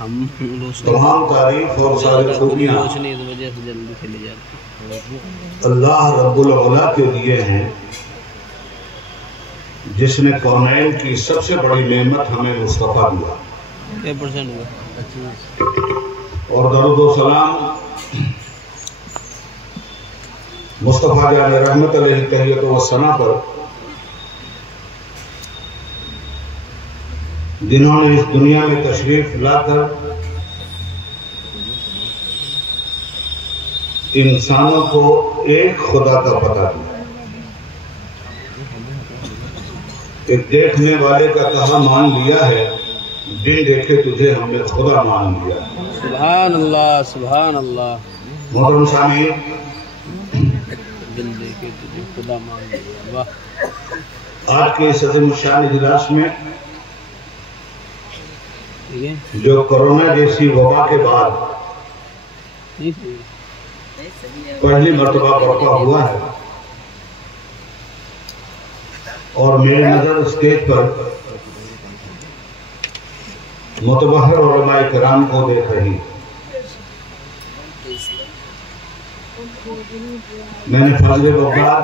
ہم تمام تعریف اور ساری خوبیاں روشنی اس وجہ سے جلدی چلی جاتی اللہ رب العلا کے لیے ہیں، جس نے کونین کی سب سے بڑی نعمت ہمیں مصطفیٰ دیا، کیا پرسنٹ ہوا؟ اور درود و سلام مصطفیٰ جان رحمت علیہ تحیت و ثنا پر، جنہوں نے اس دنیا میں تشریف لا کر انسانوں کو ایک خدا کا پتہ دیا۔ ایک دیکھنے والے کا کہا مان لیا ہے، بن دیکھے تجھے ہم نے خدا مان لیا۔ سبحان اللہ سبحان اللہ، محترم سامعین، بن دیکھے تجھے خدا مان لیا۔ واہ، آج کے اس عظیم الشان اجلاس میں ٹھیک ہے، جو کرونا جیسی وبا کے بعد ٹھیک ہے، پہلی مرتبہ برپا ہوا ہے، اور میری نظر اسٹیج پر متبحر علماء کرام کو دیکھ رہی۔ میں نے فضل بغداد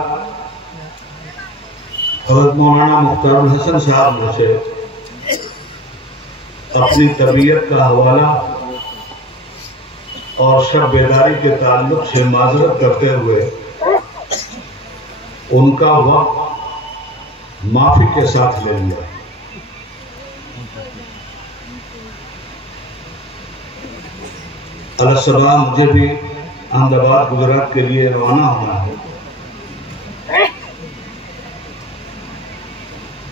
حضرت مولانا مختار الحسن صاحب سے اپنی طبیعت کا حوالہ اور شب بیداری کے تعلق سے معذرت کرتے ہوئے ان کا وقت معافی کے ساتھ لے لیا۔ علیہ السلام، مجھے بھی احمد آباد گجرات کے لیے روانہ ہونا ہے،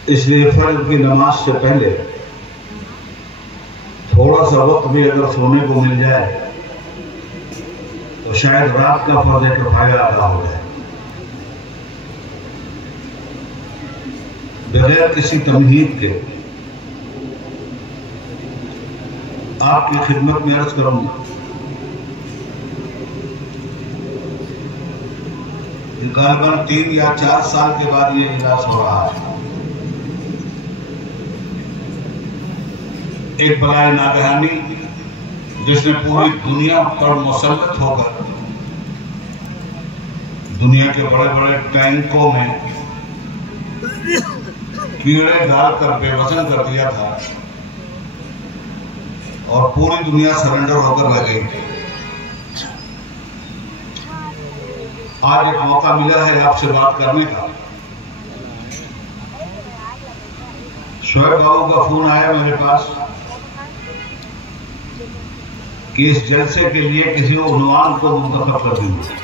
اس لیے فجر کی نماز سے پہلے تھوڑا سا وقت بھی اگر سونے کو مل جائے تو شاید رات کا فرض کفایہ ادا ہو جائے۔ بغیر کسی تمہید کے آپ کی خدمت میں عرض کروں کہ غالباً 3 یا 4 سال کے بعد یہ اجلاس ہو رہا ہے۔ ایک بلائے ناگہانی جس نے پوری دنیا پر مسلط ہو کر دنیا کے بڑے بڑے ٹینکوں میں کیڑے ڈال کر بے وزن کر دیا تھا، اور پوری دنیا سرنڈر ہو کر رہ گئی تھی۔ آج ایک موقع ملا ہے آپ سے بات کرنے کا۔ شعیب بابو کا فون آیا میرے پاس کہ اس جلسے کے لیے کسی عنوان کو منتخب کر دیں گے۔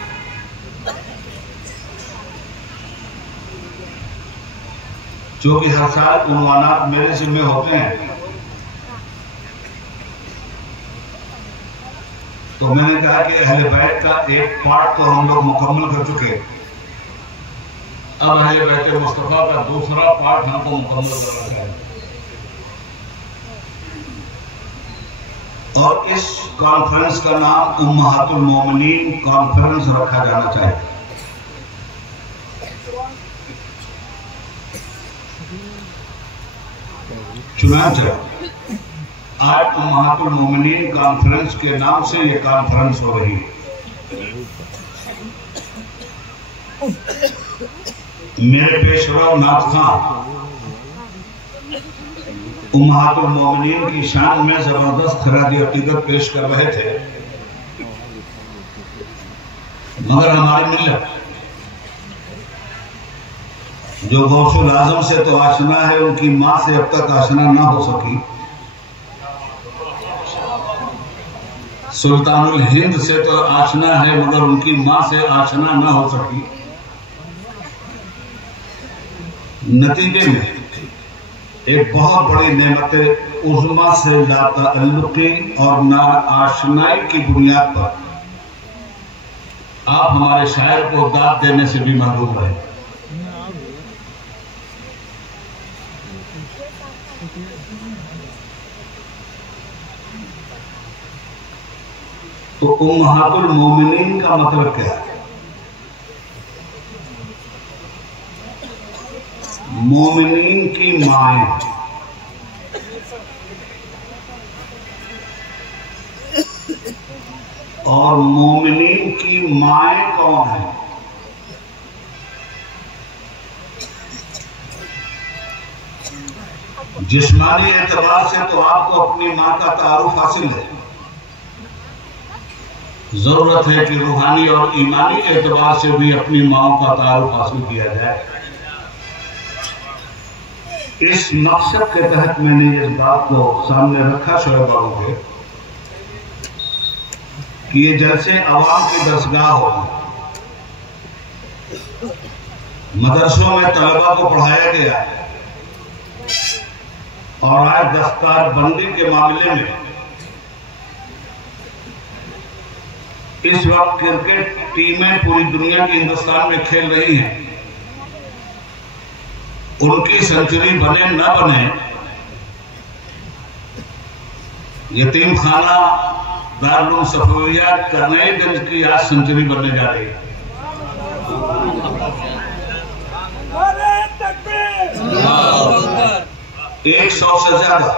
چونکہ ہر سال عنوانات میرے ذمہ ہوتے ہیں، تو میں نے کہا کہ اہل بیت کا ایک پارٹ تو ہم لوگ مکمل کر چکے، اب اہل بیت مصطفیٰ کا دوسرا پارٹ ہم کو مکمل کرنا چاہیے۔ اور اس کانفرنس کا نام امہات المومنین کانفرنس رکھا جانا چاہیے۔ چنانچہ آج امہات المومنین کانفرنس کے نام سے یہ کانفرنس ہو رہی ہے۔ میرے پیشوا نعت خواں امہات المومنین کی شان میں زبردست خراج عقیدت پیش کر رہے تھے، مگر ہماری ملت جو غوث الاعظم سے تو آشنا ہے، ان کی ماں سے اب تک آشنا نہ ہو سکی، سلطان الہند سے تو آشنا ہے مگر ان کی ماں سے آشنا نہ ہو سکی۔ نتیجے میں ایک بہت بڑی نعمت عظمیٰ سے لا تعلقی اور نا آشنائی کی بنیاد پر آپ ہمارے شاعر کو داد دینے سے بھی محروم رہے۔ تو امہات المومنین کا مطلب کیا ہے؟ مومنین کی مائیں، اور مومنین کی مائیں کون ہیں؟ جسمانی اعتبار سے تو آپ کو اپنی ماں کا تعارف حاصل ہے، ضرورت ہے کہ روحانی اور ایمانی اعتبار سے بھی اپنی ماں کا تعارف حاصل کیا جائے۔ اس مقصد کے تحت میں نے اس بات کو سامنے رکھا شعیب بابو کے کہ یہ جلسے عوام کی درسگاہ ہو، مدرسوں میں طلباء کو پڑھایا گیا اور آج دستار بندی کے معاملے میں اس وقت کرکٹ ٹیمیں پوری دنیا کی ہندوستان میں کھیل رہی ہیں، ان کی سنچری بنے نہ بنے، یتیم خانہ دارالعلوم صفویہ کرنیل گنج کی آج سنچری بننے جا رہی ہے۔ 100 سے زیادہ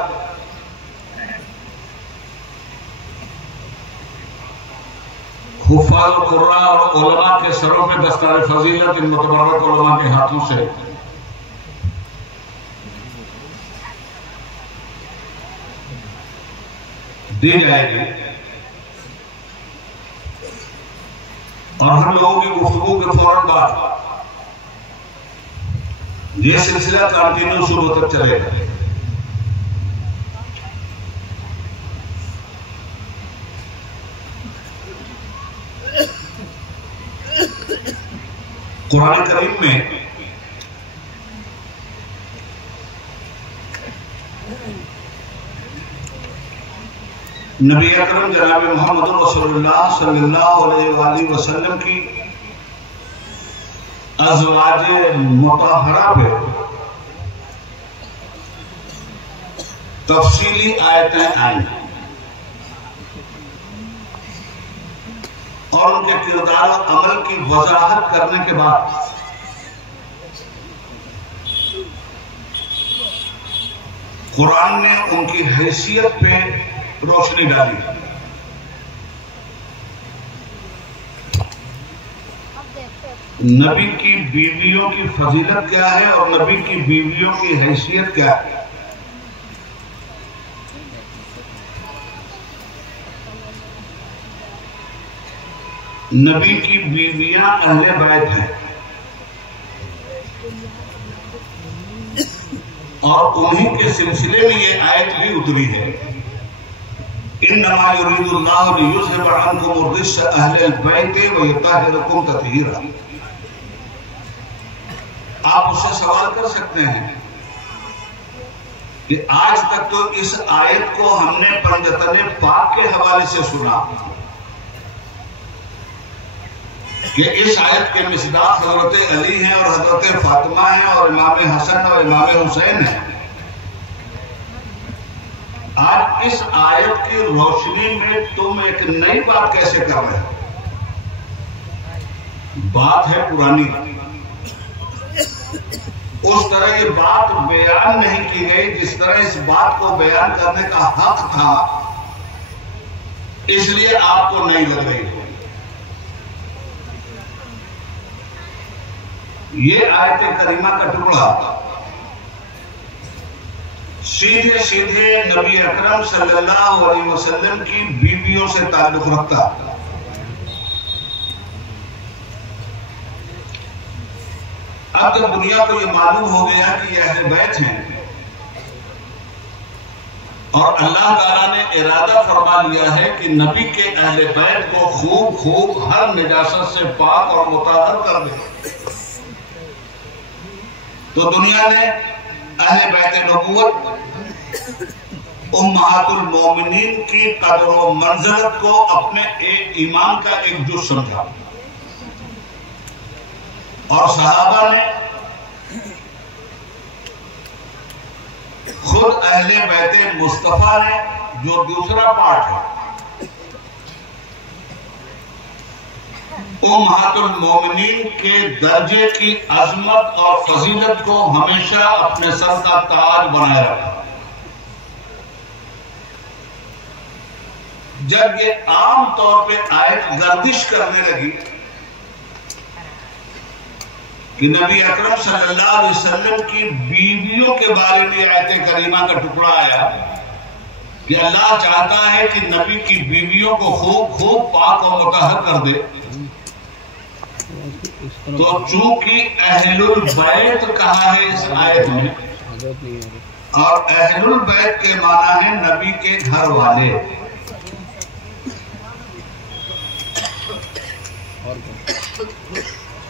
حفاظ و قراء اور علماء کے سروں پہ دستار فضیلت ان متبرک علماء کے ہاتھوں سے دی جائے گی، اور ہم لوگوں کی گفتگو کے فوراً بعد یہ سلسلہ کنٹینیو صبح تک چلے گا۔ قرآن کریم میں نبی اکرم جناب محمد رسول اللہ صلی اللہ علیہ وآلہ وسلم کی ازواج مطہرہ پہ تفصیلی آیتیں آئیں اور ان کے کردار و عمل کی وضاحت کرنے کے بعد قرآن نے ان کی حیثیت پہ روشنی ڈالی۔ نبی کی بیویوں کی فضیلت کیا ہے اور نبی کی بیویوں کی حیثیت کیا ہے؟ نبی کی بیویاں اہل بیت ہیں اور انہی کے سلسلے میں یہ آیت بھی اتری ہے، انما یرید اللہ لیذھب عنکم الرجس اہل البیت ویطہرکم تطہیرا۔ آپ اس سے سوال کر سکتے ہیں کہ آج تک تو اس آیت کو ہم نے پنجتن پاک کے حوالے سے سنا کہ اس آیت کے مصداق حضرت علی ہیں اور حضرت فاطمہ ہیں اور امام حسن اور امام حسین ہیں۔ آج اس آیت کی روشنی میں تم ایک نئی بات کیسے کر رہے ہو؟ بات ہے پرانی، اس طرح یہ بات بیان نہیں کی گئی جس طرح اس بات کو بیان کرنے کا حق تھا، اس لیے آپ کو نہیں لگ رہی ہے۔ یہ آیت کریمہ کا ٹکڑا سیدھے سیدھے نبی اکرم صلی اللہ علیہ وسلم کی بیویوں سے تعلق رکھتا۔ اب جب دنیا کو یہ معلوم ہو گیا کہ یہ اہل بیت ہیں اور اللہ تعالیٰ نے ارادہ فرما لیا ہے کہ نبی کے اہل بیت کو خوب ہر نجاست سے پاک اور مطہر کر دے، تو دنیا نے اہل بیت نبوت امہات المومنین کی قدر و منزلت کو اپنے ایمان کا ایک جز سمجھا، اور صحابہ نے خود اہل بیت مصطفیٰ نے جو دوسرا پارٹ ہے امہات المومنین کے درجے کی عظمت اور فضیلت کو ہمیشہ اپنے سر کا تاج بنائے رکھا۔ جب یہ عام طور پہ آیت گردش کرنے لگی کہ نبی اکرم صلی اللہ علیہ وسلم کی بیویوں کے بارے میں آیت کریمہ کا ٹکڑا آیا کہ اللہ چاہتا ہے کہ نبی کی بیویوں کو خوب پاک و مطہر کر دے، تو چونکہ اہل البیت کہا ہے اس آیت میں، اور اہل البیت کے معنی ہے نبی کے گھر والے،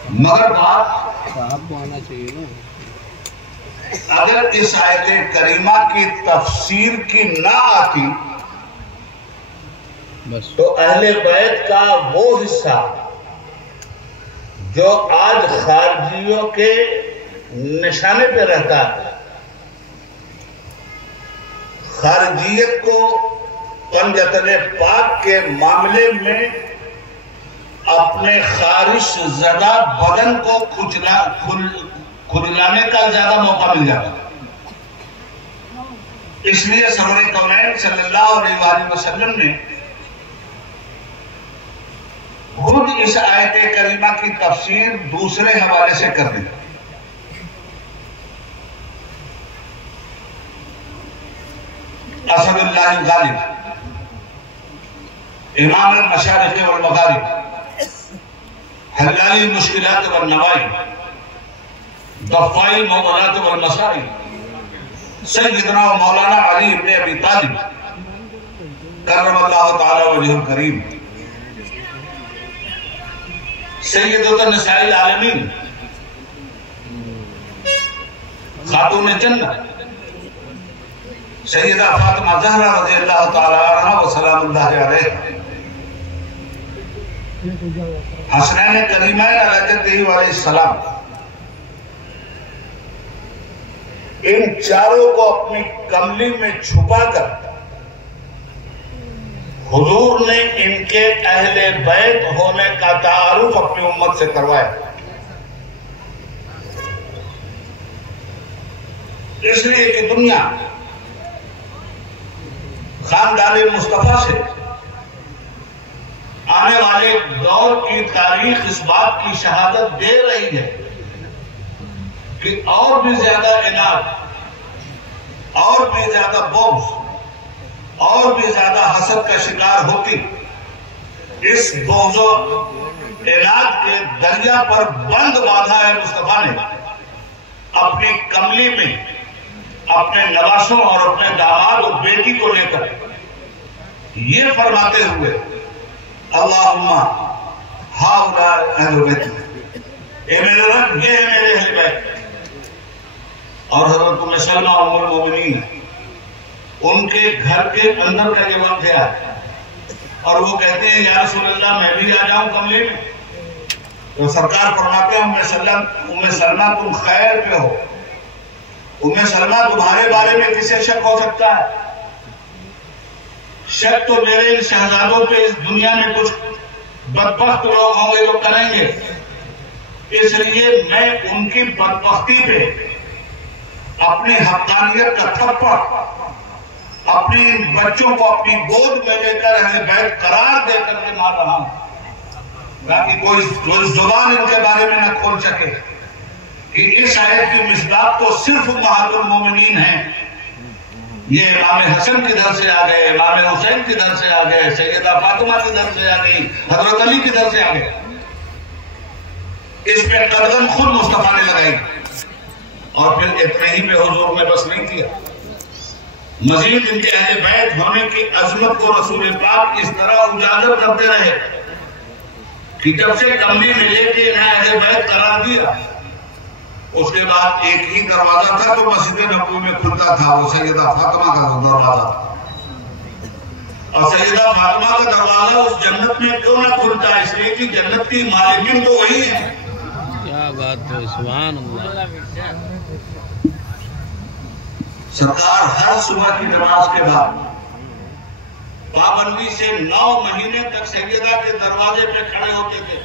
مگر بات صاحب کو آنا چاہیے نا، اگر اس آیت کریمہ کی تفسیر کی نہ آتی بس تو اہل بیت کا وہ حصہ جو آج خارجیوں کے نشانے پہ رہتا ہے، خارجیت کو پنجتن پاک کے معاملے میں اپنے خارش زدہ بدن کو کھجلانے کا زیادہ موقع مل جاتا ہے۔ اس لیے سرور کونین صلی اللہ علیہ وآلہ وسلم نے خود اس آیت کریمہ کی تفسیر دوسرے حوالے سے کر دی۔ اسد اللہ الغالب، امام المشارق والمغارب، حلالی المشکلات والنوائی، دفاعی المعضلات والمسائل، سیدنا و مولانا علی ابن ابی طالب کرم اللہ تعالی وجہ الکریم، سیدۃ النساء العالمین، خاتون جنت سیدہ فاطمہ زہرا رضی اللہ تعالی عنہ و سلام اللہ علیہ، حسنین کریمین علیہ جدہ علیہ السلام، ان چاروں کو اپنی کملی میں چھپا کر حضور نے ان کے اہل بیت ہونے کا تعارف اپنی امت سے کروایا۔ اس لیے کہ دنیا خاندان مصطفیٰ سے آنے والے دور کی تاریخ اس بات کی شہادت دے رہی ہے کہ اور بھی زیادہ عناد، اور بھی زیادہ بغض، اور بھی زیادہ حسد کا شکار ہوتی، اس بغض و عناد کے دریا پر بند باندھا ہے مصطفیٰ نے اپنی کملی میں اپنے نواسوں اور اپنے داماد اور بیٹی کو لے کر، یہ فرماتے ہوئے اللہم ہاؤلاء اہل بیت، اے میرے رب یہ ہے میرے اہل بیت۔ اور حضرت ام سلمہ ام المومنین ان کے گھر کے اندر کا یہ واقعہ ہے، اور وہ کہتے ہیں یا رسول اللہ میں بھی آ جاؤں کملے میں؟ تو سرکار فرماتے ہیں ام سلمہ تم خیر پہ ہو، ام سلمہ تمہارے بارے میں کسے شک ہو سکتا ہے؟ شک تو میرے ان شہزادوں پہ اس دنیا میں کچھ بدبخت لوگ ہوں گے جو کریں گے، اس لیے میں ان کی بدبختی پہ اپنی حقانیت کا تھپڑ اپنی ان بچوں کو اپنی گود میں لے کر اہل بیت قرار دے کر کے مار رہا ہوں، تاکہ کوئی زبان ان کے بارے میں نہ کھول سکے کہ اس آیت کی مصداق تو صرف امہات المومنین ہیں۔ یہ امام حسن کی در سے آ گئے، امام حسین کی در سے آ گئے، سیدہ فاطمہ کی در سے آ گئی، حضرت علی کی در سے آ گئے۔ اس پہ قدغن خود مصطفیٰ نے لگائی، اور پھر اتنے ہی پہ حضور نے بس نہیں کیا، مزید ان کے اہل بیت ہونے کی عظمت کو رسول پاک اس طرح اجاگر کرتے رہے کہ جب سے کملی میں لے کے انہیں اہل بیت قرار دیا، اس کے بعد ایک ہی دروازہ تھا جو مسجد نبوی میں کھلتا تھا، وہ سیدہ فاطمہ کا دروازہ تھا، اور سیدہ فاطمہ کا دروازہ اس جنت میں کیوں نہ کھلتا ہے؟ اس لیے کہ جنت کی مالکین تو وہی ہے۔ کیا بات ہے، سبحان اللہ۔ سرکار ہر صبح کی نماز کے بعد پابندی سے 9 مہینے تک سیدہ کے دروازے پہ کھڑے ہوتے تھے،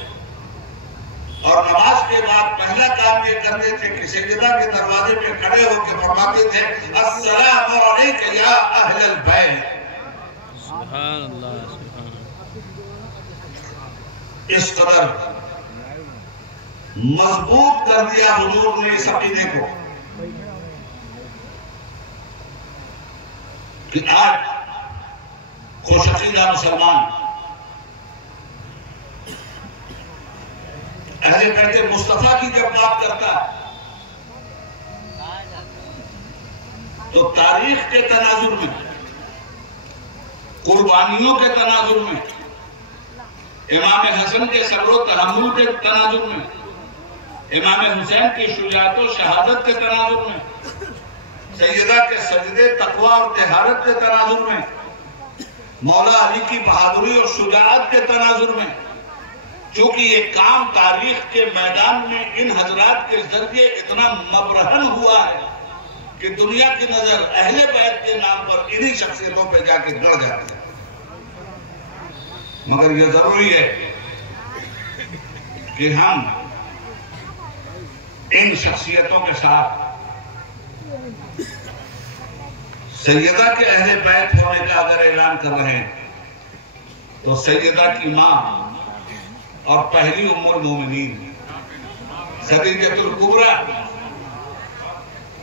اور نماز کے بعد پہلا کام یہ کرتے تھے کہ سیدہ کے دروازے پہ کھڑے ہو کے فرماتے تھے السلام علیکم یا اہل البیت۔ سبحان اللہ۔ اس قدر مضبوط کر دیا حضور نے اس عقیدے کو کہ آج خوش عقیدہ مسلمان اہل بیت مصطفیٰ کی جب بات کرتا ہے تو تاریخ کے تناظر میں، قربانیوں کے تناظر میں، امام حسن کے صبر و تحمل کے تناظر میں، امام حسین کی شجاعت و شہادت کے تناظر میں، سیدہ کے سجدے تقوی اور طہارت کے تناظر میں، مولا علی کی بہادری اور شجاعت کے تناظر میں، چونکہ یہ کام تاریخ کے میدان میں ان حضرات کے ذریعے اتنا مبرہن ہوا ہے کہ دنیا کی نظر اہل بیت کے نام پر انہی شخصیتوں پہ جا کے گڑ جاتی ہے۔ مگر یہ ضروری ہے کہ ہم ان شخصیتوں کے ساتھ سیدہ کے اہل بیت ہونے کا اگر اعلان کر رہے ہیں تو سیدہ کی ماں اور پہلی ام المومنین خدیجہ الکبریٰ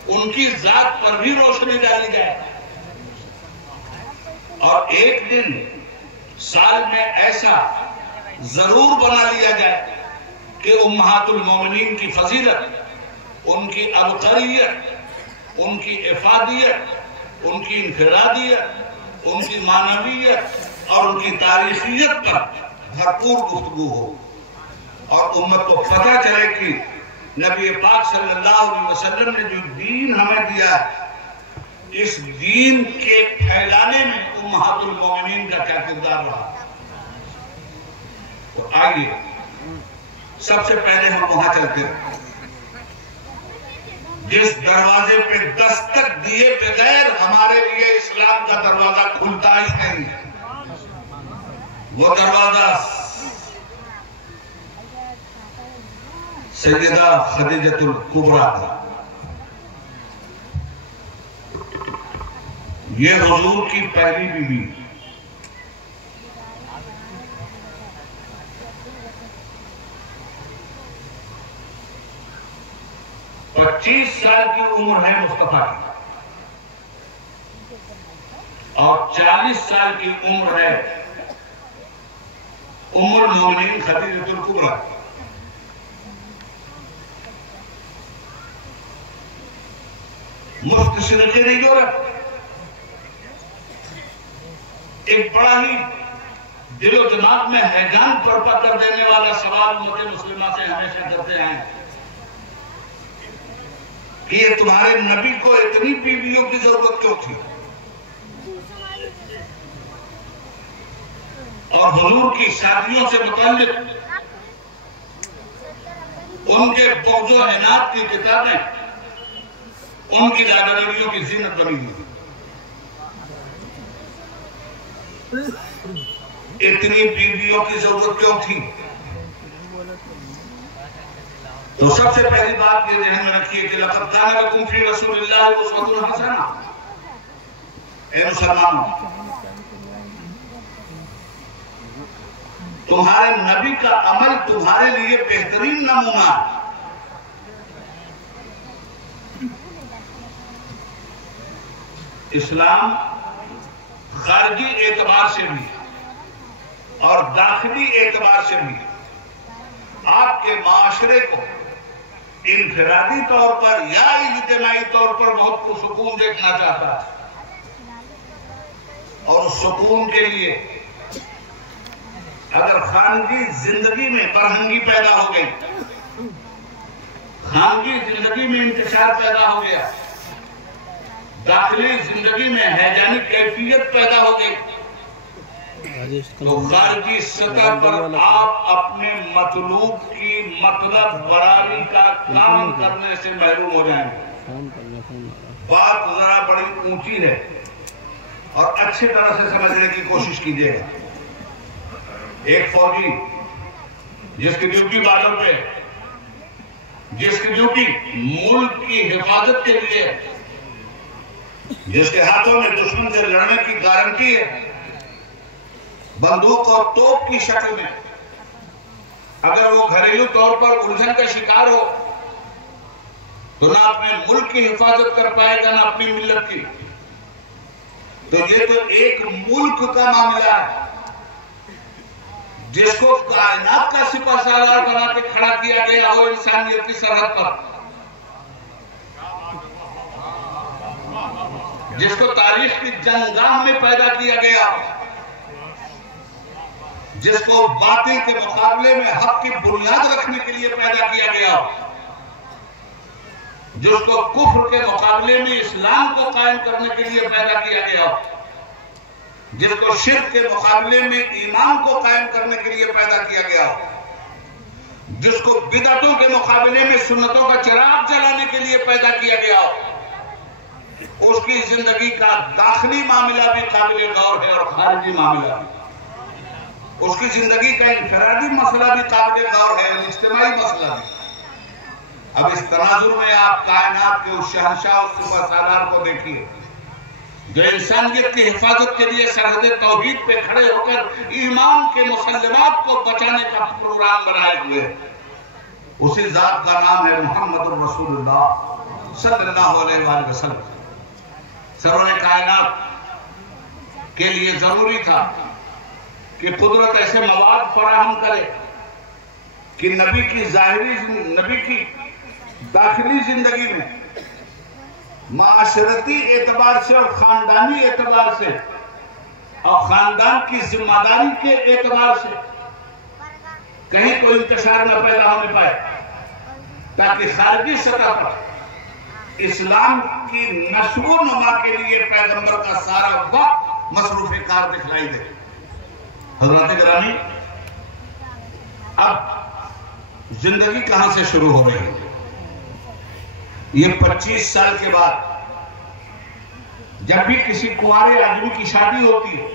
ان کی ذات پر بھی روشنی ڈالی جائے، اور ایک دن سال میں ایسا ضرور بنا لیا جائے کہ امہات المومنین کی فضیلت، ان کی عبقریت، ان کی افادیت، ان کی انفرادیت، ان کی معنویت اور ان کی تاریخیت پر بھرپور گفتگو ہو، اور امت کو پتہ چلے کہ نبی پاک صلی اللہ علیہ وسلم نے جو دین ہمیں دیا ہے، اس دین کے پھیلانے میں امہات المومنین کا کیا کردار رہا۔ تو آئیے سب سے پہلے ہم وہاں چلتے ہیں جس دروازے پہ دستک دیے بغیر ہمارے لیے اسلام کا دروازہ کھلتا ہی نہیں ہے، وہ دروازہ سیدہ خدیجہ الکبریٰ کا۔ یہ حضور کی پہلی بیوی، پچیس سال کی عمر ہے مصطفیٰ کی، اور 40 سال کی عمر ہے ام المومنین خدیجہ الکبریٰ۔ مفت صدقے نہیں جو رہا، ایک بڑا ہی دل و دماغ میں ہیجان برپا کر دینے والا سوال امت مسلمہ سے ہمیشہ کرتے ہیں کہ یہ تمہارے نبی کو اتنی بیویوں کی ضرورت کیوں تھی؟ اور حضور کی شادیوں سے متعلق ان کے بغض و عناد کی کتابیں ان کی لائبریریوں کی زینت بنی ہوئی، اتنی بیویوں کی ضرورت کیوں تھی؟ تو سب سے پہلی بات یہ ذہن میں رکھیے کہ لَقَدْ كَانَ لَكُمْ فِي رَسُولِ اللَّهِ أُسْوَةٌ حَسَنَةٌ۔ اے مسلمانوں، تمہارے نبی کا عمل تمہارے لیے بہترین نمونہ ہے۔ اسلام خارجی اعتبار سے بھی اور داخلی اعتبار سے بھی آپ کے معاشرے کو انفرادی طور پر یا اجتماعی طور پر بہت پرسکون دیکھنا چاہتا ہے، اور اس سکون کے لیے اگر خانگی زندگی میں برہنگی پیدا ہو گئی، خانگی زندگی میں انتشار پیدا ہو گیا، داخلی زندگی میں ہیجانی کیفیت پیدا ہو گئی، تو خارجی سطح پر آپ اپنے مطلوب کی مطلب براری کا کام کرنے سے محروم ہو جائیں گے۔ بات ذرا بڑی اونچی ہے اور اچھی طرح سے سمجھنے کی کوشش کیجیے گا۔ ایک فوجی جس کی ڈیوٹی بالوں پہ، جس کی ڈیوٹی ملک کی حفاظت کے لیے، جس کے ہاتھوں میں دشمن سے لڑنے کی گارنٹی ہے، بندوق اور توپ کی شکل میں اگر وہ گھریلو طور پر الجھن کا شکار ہو تو نہ اپنے ملک کی حفاظت کر پائے گا نہ اپنی ملت کی. تو یہ تو ایک ملک کا معاملہ ہے جس کو کائنات کا سپہ سالار بنا کے کھڑا کیا گیا ہو انسانیت کی سرحد پر، جس کو تاریخ کی جنگاہ میں پیدا کیا گیا، جس کو باطل کے مقابلے میں حق کی بنیاد رکھنے کے لیے پیدا کیا گیا، جس کو کفر کے مقابلے میں اسلام کو قائم کرنے کے لیے پیدا کیا گیا، جس کو شرک کے مقابلے میں ایمان کو قائم کرنے کے لیے پیدا کیا گیا، جس کو بدعتوں کے مقابلے میں سنتوں کا چراغ جلانے کے لیے پیدا کیا گیا، اس کی زندگی کا داخلی معاملہ بھی قابل غور ہے اور خارجی معاملہ بھی. اس کی زندگی کا انفرادی مسئلہ بھی قابل غور ہے اور اجتماعی مسئلہ بھی. اب اس تناظر میں آپ کائنات کے اس شہنشاہ اور سپہ سالار کو دیکھیے جو انسانیت کی حفاظت کے لیے سرحد توحید پہ کھڑے ہو کر ایمان کے مسلمات کو بچانے کا پروگرام بنائے ہوئے. اسی ذات کا نام ہے محمد رسول اللہ صلی اللہ علیہ وآلہ وسلم. سرور کائنات کے لیے ضروری تھا کہ قدرت ایسے مواد فراہم کرے کہ نبی کی داخلی زندگی میں معاشرتی اعتبار سے اور خاندانی اعتبار سے اور خاندان کی ذمہ داری کے اعتبار سے کہیں کوئی انتشار نہ پیدا ہونے پائے، تاکہ خارجی سطح پر اسلام کی نشو و نما کے لیے پیغمبر کا سارا وقت مصروف کار دکھلائی دے. حضرات گرامی، اب زندگی کہاں سے شروع ہو رہی ہے؟ یہ 25 سال کے بعد جب بھی کسی کنوارے آدمی کی شادی ہوتی ہے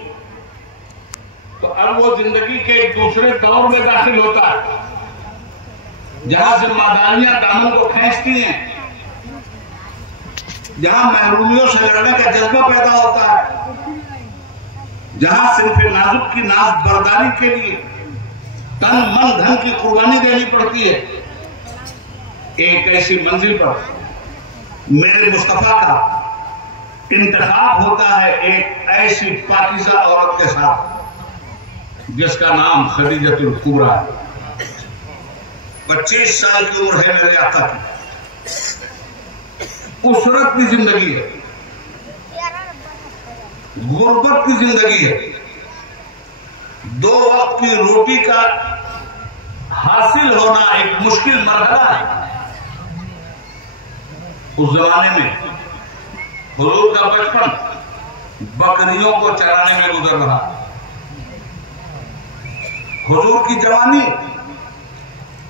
تو اب وہ زندگی کے ایک دوسرے دور میں داخل ہوتا ہے جہاں ذمہ داریاں دامن کو کھینچتی ہیں، جہاں محرومیوں سے لڑنے کا جذبہ پیدا ہوتا ہے، جہاں صرف نازک کی ناز برداری کے لیے تن من دھن کی قربانی دینی پڑتی ہے. ایک ایسی منزل پر میرے مصطفیٰ کا انتخاب ہوتا ہے ایک ایسی پاکیزہ عورت کے ساتھ جس کا نام خدیجۃ الکبریٰ ہے. 25 سال کی عمر ہے میرے آقا کی. اسرت کی زندگی ہے، غربت کی زندگی ہے، 2 وقت کی روٹی کا حاصل ہونا ایک مشکل مرحلہ ہے. اس زمانے میں حضور کا بچپن بکریوں کو چرانے میں گزر رہا. حضور کی جوانی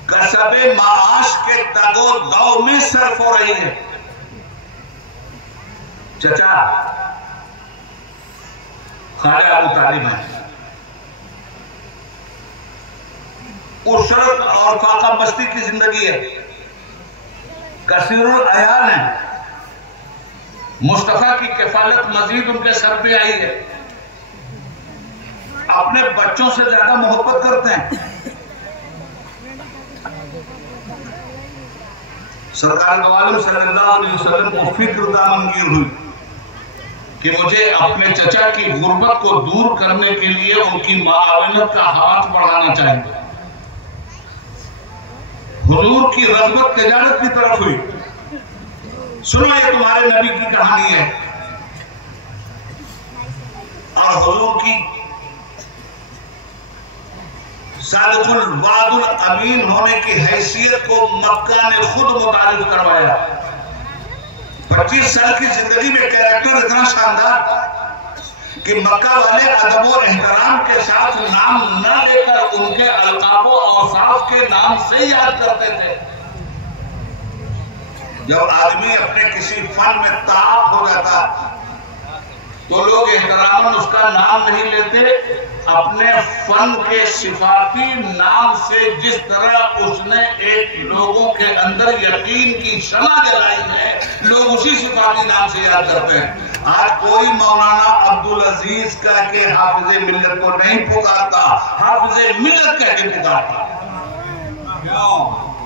کسب معاش کے دگ و دو میں صرف ہو رہی ہے. چچا خواجہ ابو طالب ہیں. اسرت اور فاقہ بستی کی زندگی ہے، کثیر العیال ہیں. مصطفیٰ کی کفالت مزید ان کے سر پہ آئی ہے. اپنے بچوں سے زیادہ محبت کرتے ہیں. سرکار دو عالم صلی اللہ علیہ وسلم کو فکر دامنگیر ہوئی کہ مجھے اپنے چچا کی غربت کو دور کرنے کے لیے ان کی معاونت کا ہاتھ بڑھانا چاہیے. حضور کی رغبت تجارت کی طرف ہوئی. سنو یہ تمہارے نبی کی کہانی ہے اور حضور کی صادق الوعد الامین ہونے کی حیثیت کو مکہ نے خود متعارف کروایا. 25 سال کی زندگی میں کیریکٹر اتنا شاندار کہ مکہ والے ادب و احترام کے ساتھ نام نہ لے کر ان کے القاب و اوصاف کے نام سے یاد کرتے تھے. جب آدمی اپنے کسی فن میں تعاق ہو جاتا تو لوگ احتراماً اس کا نام نہیں لیتے. اپنے فن کے صفاتی نام سے جس طرح اس نے ایک لوگوں کے اندر یقین کی شمع جلائی ہے لوگ اسی صفاتی نام سے یاد کرتے ہیں. آج کوئی مولانا عبدالعزیز کہہ کے حافظ ملت کو نہیں پکارتا، حافظ ملت کہہ کے پکارتا. کیوں؟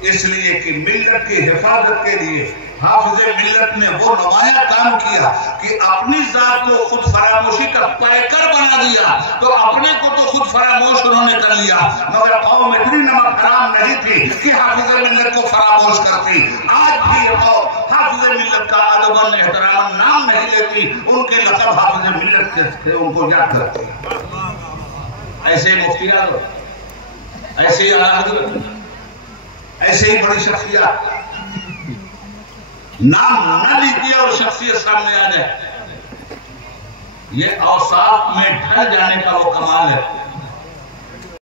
اس لیے کہ ملت کی حفاظت کے لیے حافظ ملت نے وہ نمایاں کام کیا کہ اپنی ذات کو خود فراموشی کا پیکر بنا دیا، تو اپنے کو تو خود فراموش انہوں نے کر لیا، مگر قوم اتنی نمک حرام نہیں تھی کہ حافظ ملت کو فراموش کرتی۔ آج بھی یہ قوم حافظ ملت کا ادباً احترام نام نہیں لیتی، ان کے لقب حافظ ملت سے ان کو یاد کرتی۔ ایسے مفتیان، ایسے ہی اعلیٰ حضرت، ایسے ہی بڑی شخصیات، نام نہ لیتی اور شخصیت سامنے آ جائے، یہ اوصاف میں ڈھل جانے کا وہ کمال ہے۔